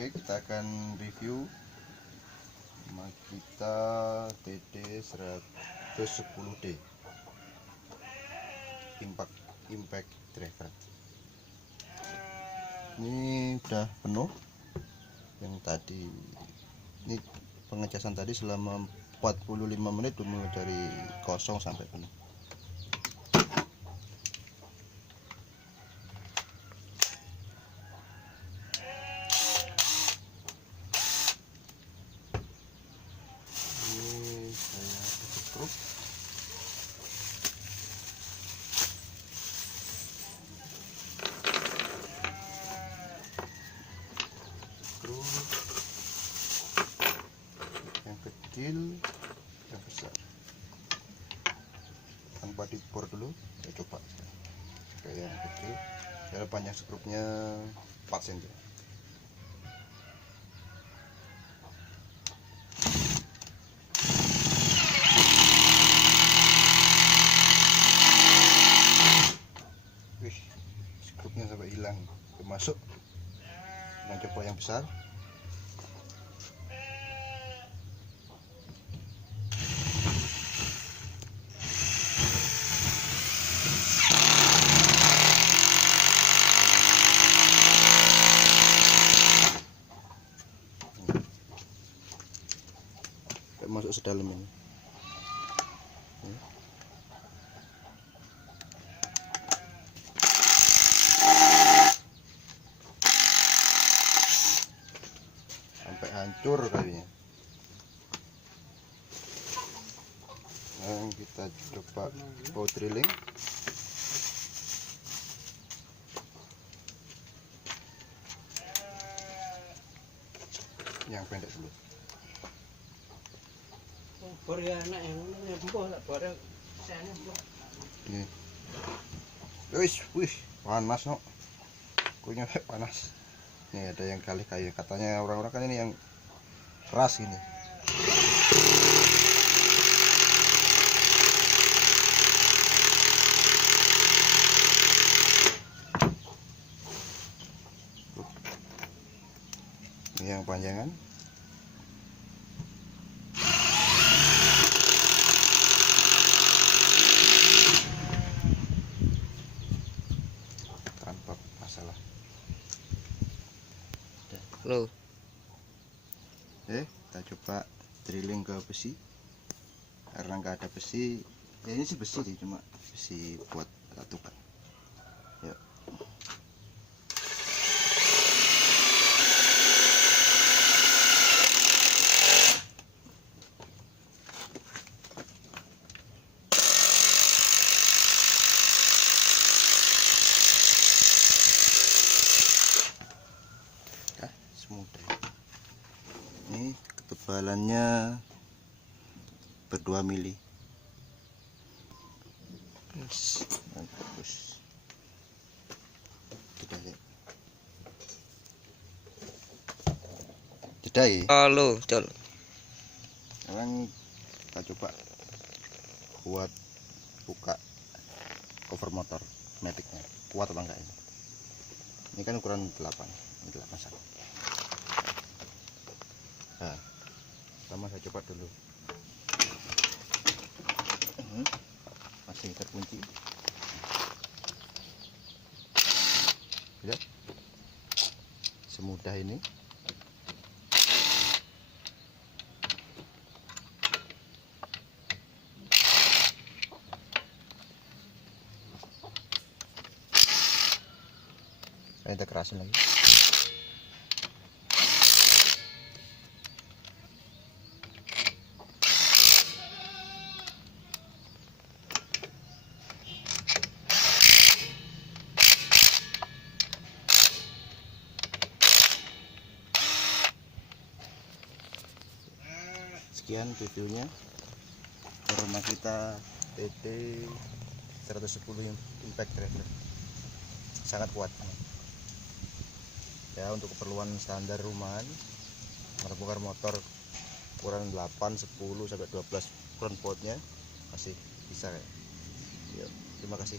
Oke, kita akan review Makita TD110D impact driver. Ini udah penuh. Yang tadi ini pengecasan tadi selama 45 menit dimulai dari kosong sampai penuh. Ini saya tutup. Yang kecil, yang besar, tanpa dibor dulu. Saya coba kayak yang kecil. Saya panjang skrupnya 4 cm. Wih, skrupnya sampai hilang, termasuk. Nah, coba yang besar. Masuk sedalam ini. Sampai hancur kayunya. Nah, kita coba power drilling. Yang pendek dulu. Nih. Wih, panas no. Kunyah panas. Nih ada yang kali kayu, katanya orang-orang kan ini yang keras ini. Ini yang panjangan. Tanpa masalah. Halo. Kita coba drilling ke besi. Karena nggak ada besi, ya ini sih besi sih, cuma besi buat tukang. Yuk. Semudah. Ini ketebalannya ber2 mili. Bagus. Tidak ya. Halo, Col. Sekarang kita coba buat buka cover motor Matic-nya. Kuat apa enggak ini? Ini kan ukuran 8. Ini 8 sak. Nah, sama saya coba dulu. Masih terkunci. Lihat, semudah ini. Kita kerasin lagi. Sekian videonya Makita TD110 impact driver, sangat kuat ya untuk keperluan standar rumahan. Bongkar motor ukuran 8, 10 sampai 12 front potnya masih bisa ya. Terima kasih.